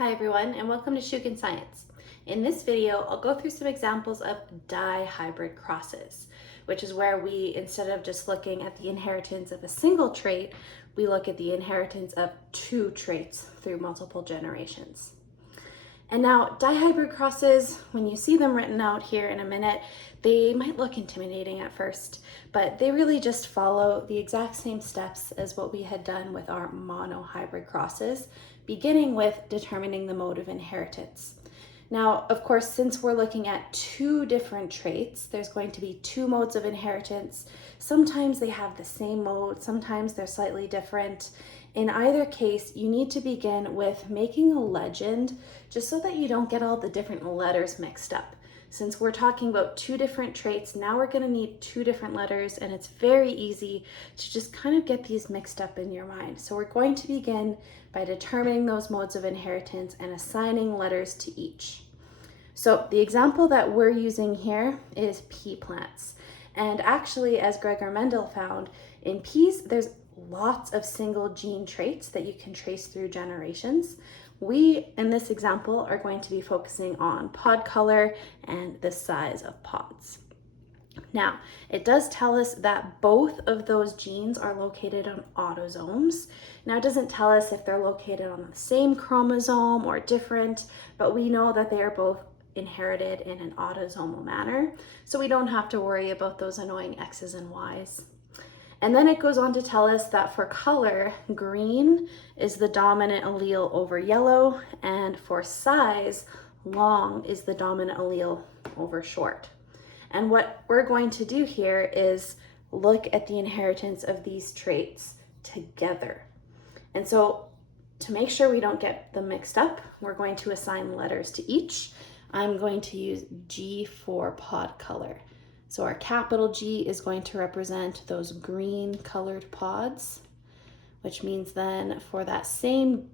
Hi everyone, and welcome to Shukin Science. In this video, I'll go through some examples of dihybrid crosses, which is where we, instead of just looking at the inheritance of a single trait, we look at the inheritance of two traits through multiple generations. And now, dihybrid crosses, when you see them written out here in a minute, they might look intimidating at first, but they really just follow the exact same steps as what we had done with our monohybrid crosses, beginning with determining the mode of inheritance. Now, of course, since we're looking at two different traits, there's going to be two modes of inheritance. Sometimes they have the same mode, sometimes they're slightly different. In either case, you need to begin with making a legend just so that you don't get all the different letters mixed up. Since we're talking about two different traits, now we're going to need two different letters, and it's very easy to just kind of get these mixed up in your mind. So we're going to begin by determining those modes of inheritance and assigning letters to each. So the example that we're using here is pea plants. And actually, as Gregor Mendel found, in peas, there's lots of single gene traits that you can trace through generations. We, in this example, are going to be focusing on pod color and the size of pods. Now, it does tell us that both of those genes are located on autosomes. Now, it doesn't tell us if they're located on the same chromosome or different, but we know that they are both inherited in an autosomal manner, so we don't have to worry about those annoying X's and Y's. And then it goes on to tell us that for color, green is the dominant allele over yellow, and for size, long is the dominant allele over short. And what we're going to do here is look at the inheritance of these traits together. And so to make sure we don't get them mixed up, we're going to assign letters to each. I'm going to use G for pod color. So our capital G is going to represent those green colored pods, which means then for that same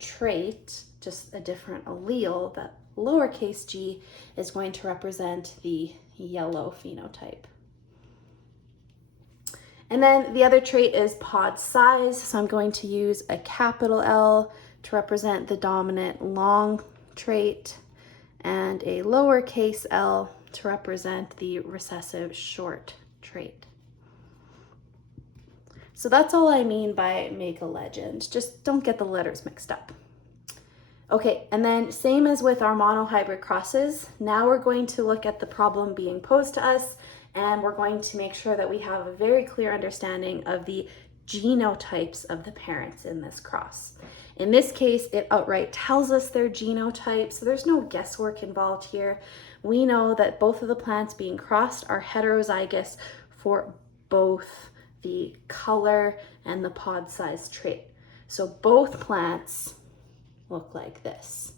trait, just a different allele, that lowercase g is going to represent the yellow phenotype. And then the other trait is pod size. So I'm going to use a capital L to represent the dominant long trait and a lowercase l to represent the recessive short trait. So that's all I mean by make a legend. Just don't get the letters mixed up. Okay, and then same as with our monohybrid crosses, now we're going to look at the problem being posed to us, and we're going to make sure that we have a very clear understanding of the genotypes of the parents in this cross. In this case, it outright tells us their genotype, so there's no guesswork involved here. We know that both of the plants being crossed are heterozygous for both the color and the pod size trait. So both plants look like this.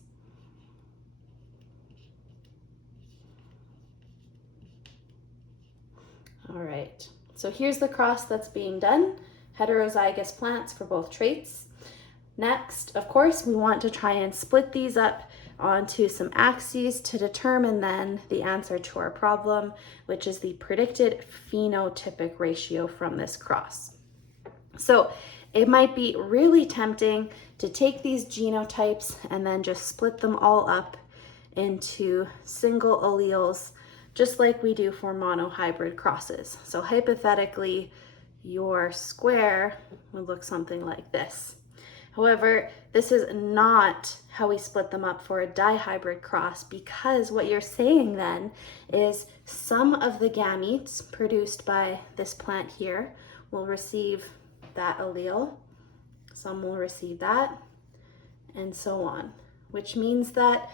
All right, so here's the cross that's being done, heterozygous plants for both traits. Next, of course, we want to try and split these up onto some axes to determine then the answer to our problem, which is the predicted phenotypic ratio from this cross. So it might be really tempting to take these genotypes and then just split them all up into single alleles, just like we do for monohybrid crosses. So hypothetically, your square would look something like this. However, this is not how we split them up for a dihybrid cross, because what you're saying then is some of the gametes produced by this plant here will receive that allele, some will receive that, and so on, which means that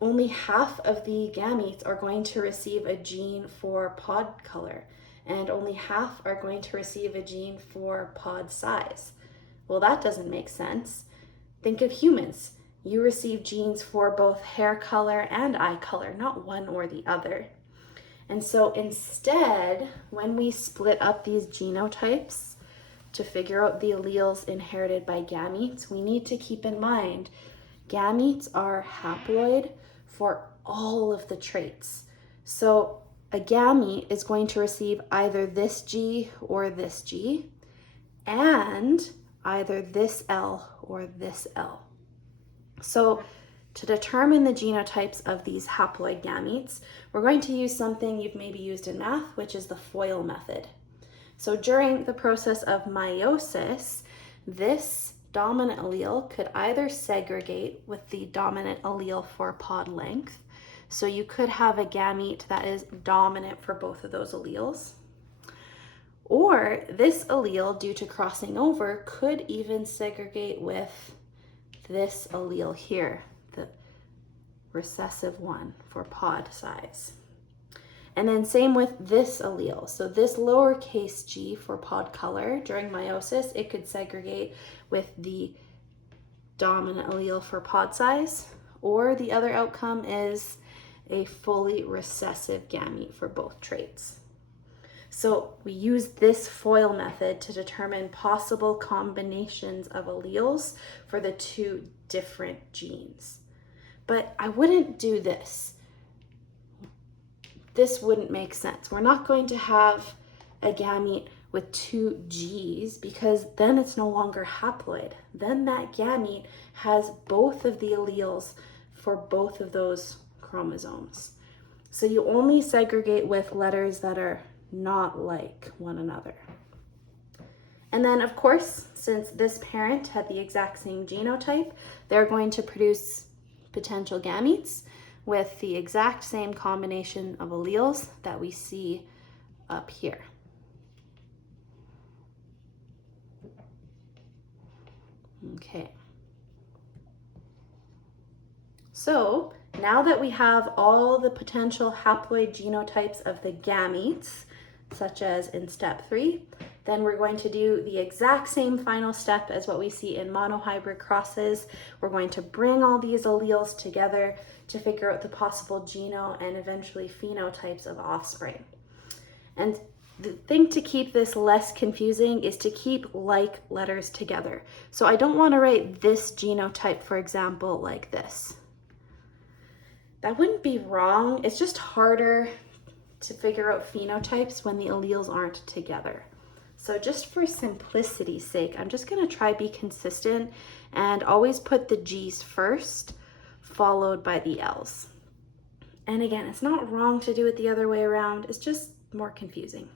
only half of the gametes are going to receive a gene for pod color, and only half are going to receive a gene for pod size. Well, that doesn't make sense. Think of humans. You receive genes for both hair color and eye color, not one or the other. And so instead, when we split up these genotypes to figure out the alleles inherited by gametes, we need to keep in mind gametes are haploid for all of the traits. So a gamete is going to receive either this G or this G, and either this L or this L. So to determine the genotypes of these haploid gametes, we're going to use something you've maybe used in math, which is the FOIL method. So during the process of meiosis, this dominant allele could either segregate with the dominant allele for pod length. So you could have a gamete that is dominant for both of those alleles. Or this allele, due to crossing over, could even segregate with this allele here, the recessive one for pod size. And then same with this allele. So this lowercase g for pod color, during meiosis, it could segregate with the dominant allele for pod size, or the other outcome is a fully recessive gamete for both traits. So we use this FOIL method to determine possible combinations of alleles for the two different genes. But I wouldn't do this. This wouldn't make sense. We're not going to have a gamete with two G's, because then it's no longer haploid. Then that gamete has both of the alleles for both of those chromosomes. So you only segregate with letters that are not like one another. And then of course, since this parent had the exact same genotype, they're going to produce potential gametes with the exact same combination of alleles that we see up here. Okay. So now that we have all the potential haploid genotypes of the gametes, such as in step 3, then we're going to do the exact same final step as what we see in monohybrid crosses. We're going to bring all these alleles together to figure out the possible geno and eventually phenotypes of offspring. And the thing to keep this less confusing is to keep like letters together. So I don't want to write this genotype, for example, like this. That wouldn't be wrong. It's just harder to figure out phenotypes when the alleles aren't together. So just for simplicity's sake, I'm just going to try be consistent and always put the G's first, followed by the L's. And again, it's not wrong to do it the other way around. It's just more confusing.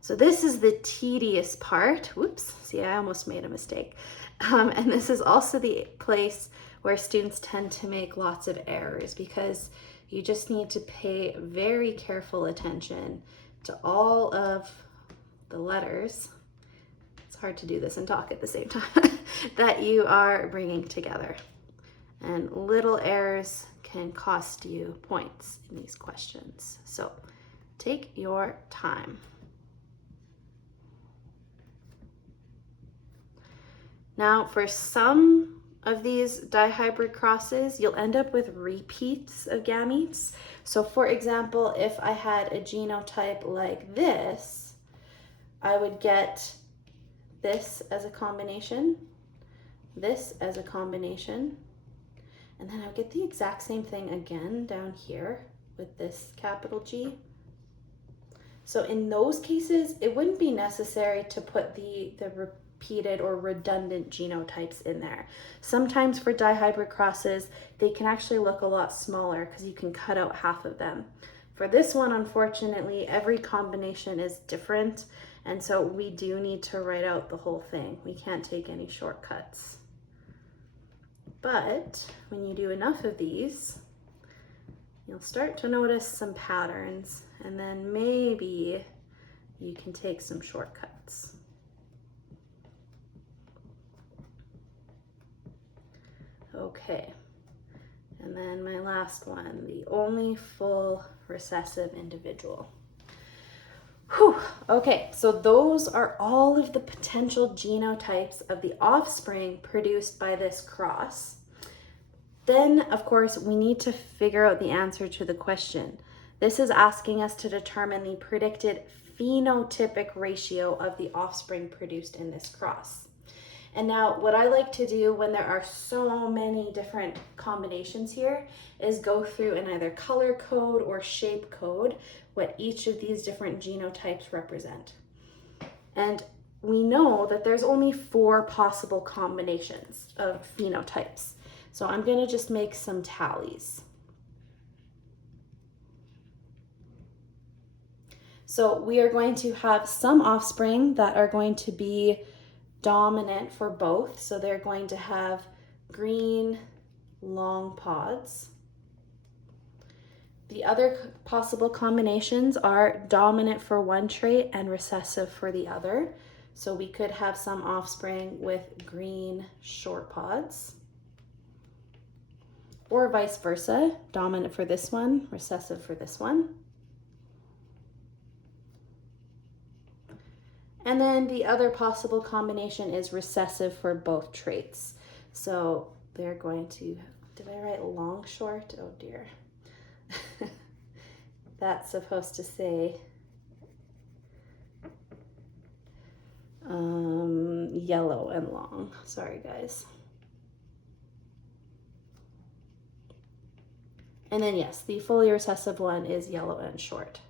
So this is the tedious part. Whoops, see, I almost made a mistake. And this is also the place where students tend to make lots of errors, because you just need to pay very careful attention to all of the letters. It's hard to do this and talk at the same time that you are bringing together. And little errors can cost you points in these questions. So take your time. Now, for some of these dihybrid crosses, you'll end up with repeats of gametes. So for example, if I had a genotype like this, I would get this as a combination, this as a combination, and then I would get the exact same thing again down here with this capital G. So in those cases, it wouldn't be necessary to put the repeated or redundant genotypes in there. Sometimes for dihybrid crosses, they can actually look a lot smaller because you can cut out half of them. For this one, unfortunately, every combination is different, and so we do need to write out the whole thing. We can't take any shortcuts. But when you do enough of these, you'll start to notice some patterns, and then maybe you can take some shortcuts. Okay, and then my last one, the only full recessive individual. Whew. Okay, so those are all of the potential genotypes of the offspring produced by this cross. Then, of course, we need to figure out the answer to the question. This is asking us to determine the predicted phenotypic ratio of the offspring produced in this cross. And now what I like to do when there are so many different combinations here is go through and either color code or shape code what each of these different genotypes represent. And we know that there's only 4 possible combinations of phenotypes. So I'm going to just make some tallies. So we are going to have some offspring that are going to be dominant for both. So they're going to have green long pods. The other possible combinations are dominant for one trait and recessive for the other. So we could have some offspring with green short pods, or vice versa, dominant for this one, recessive for this one. And then the other possible combination is recessive for both traits. So they're going to, did I write long short? Oh dear. That's supposed to say yellow and long. Sorry guys. And then yes, the fully recessive one is yellow and short.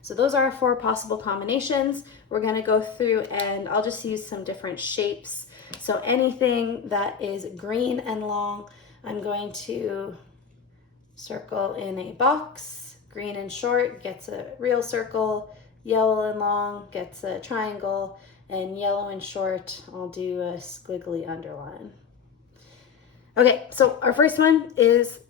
So those are our 4 possible combinations. We're going to go through and I'll just use some different shapes. So anything that is green and long, I'm going to circle in a box. Green and short gets a real circle, yellow and long gets a triangle, and yellow and short, I'll do a squiggly underline. Okay, so our first one is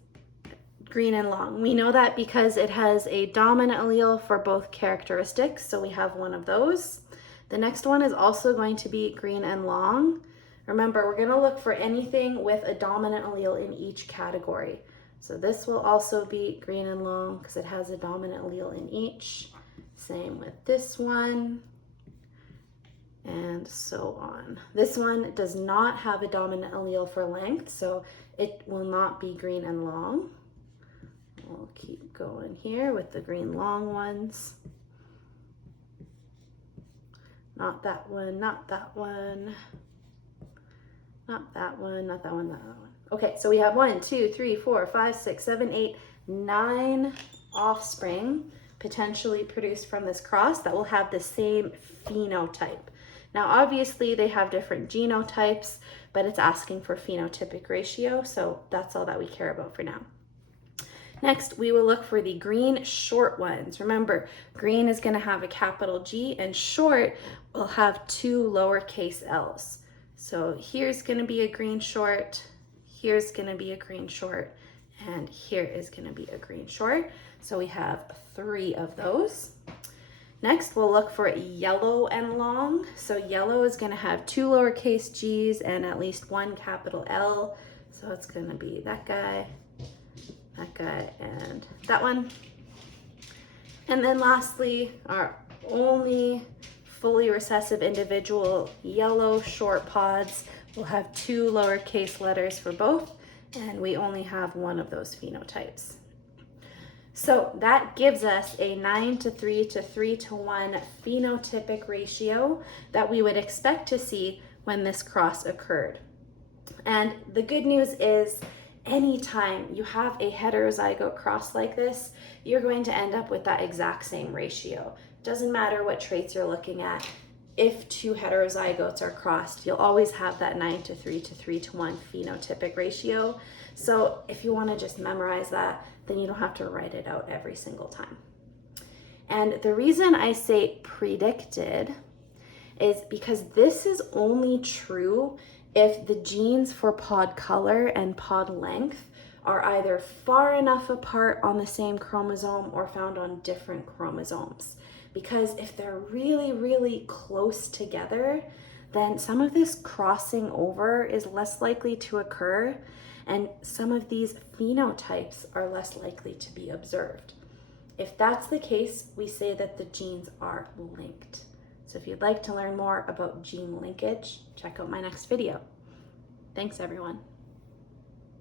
green and long. We know that because it has a dominant allele for both characteristics, so we have one of those. The next one is also going to be green and long. Remember, we're going to look for anything with a dominant allele in each category. So this will also be green and long because it has a dominant allele in each. Same with this one, and so on. This one does not have a dominant allele for length, so it will not be green and long. We'll keep going here with the green long ones. Not that one, not that one, not that one, not that one, not that one. Okay, so we have 1, 2, 3, 4, 5, 6, 7, 8, 9 offspring potentially produced from this cross that will have the same phenotype. Now, obviously, they have different genotypes, but it's asking for phenotypic ratio, so that's all that we care about for now. Next, we will look for the green short ones. Remember, green is going to have a capital G, and short will have 2 lowercase l's. So here's going to be a green short, here's going to be a green short, and here is going to be a green short. So we have 3 of those. Next, we'll look for yellow and long. So yellow is going to have 2 lowercase g's and at least 1 capital L. So it's going to be that guy, and that one. And then lastly, our only fully recessive individual yellow short pods will have 2 lowercase letters for both, and we only have 1 of those phenotypes. So that gives us a 9:3 to 3:1 phenotypic ratio that we would expect to see when this cross occurred. And the good news is, anytime you have a heterozygote cross like this, you're going to end up with that exact same ratio. Doesn't matter what traits you're looking at. If 2 heterozygotes are crossed, you'll always have that 9:3 to 3:1 phenotypic ratio. So if you want to just memorize that, then you don't have to write it out every single time. And the reason I say predicted is because this is only true if the genes for pod color and pod length are either far enough apart on the same chromosome or found on different chromosomes. Because if they're really, really close together, then some of this crossing over is less likely to occur, and some of these phenotypes are less likely to be observed. If that's the case, we say that the genes are linked. So if you'd like to learn more about gene linkage, check out my next video. Thanks, everyone.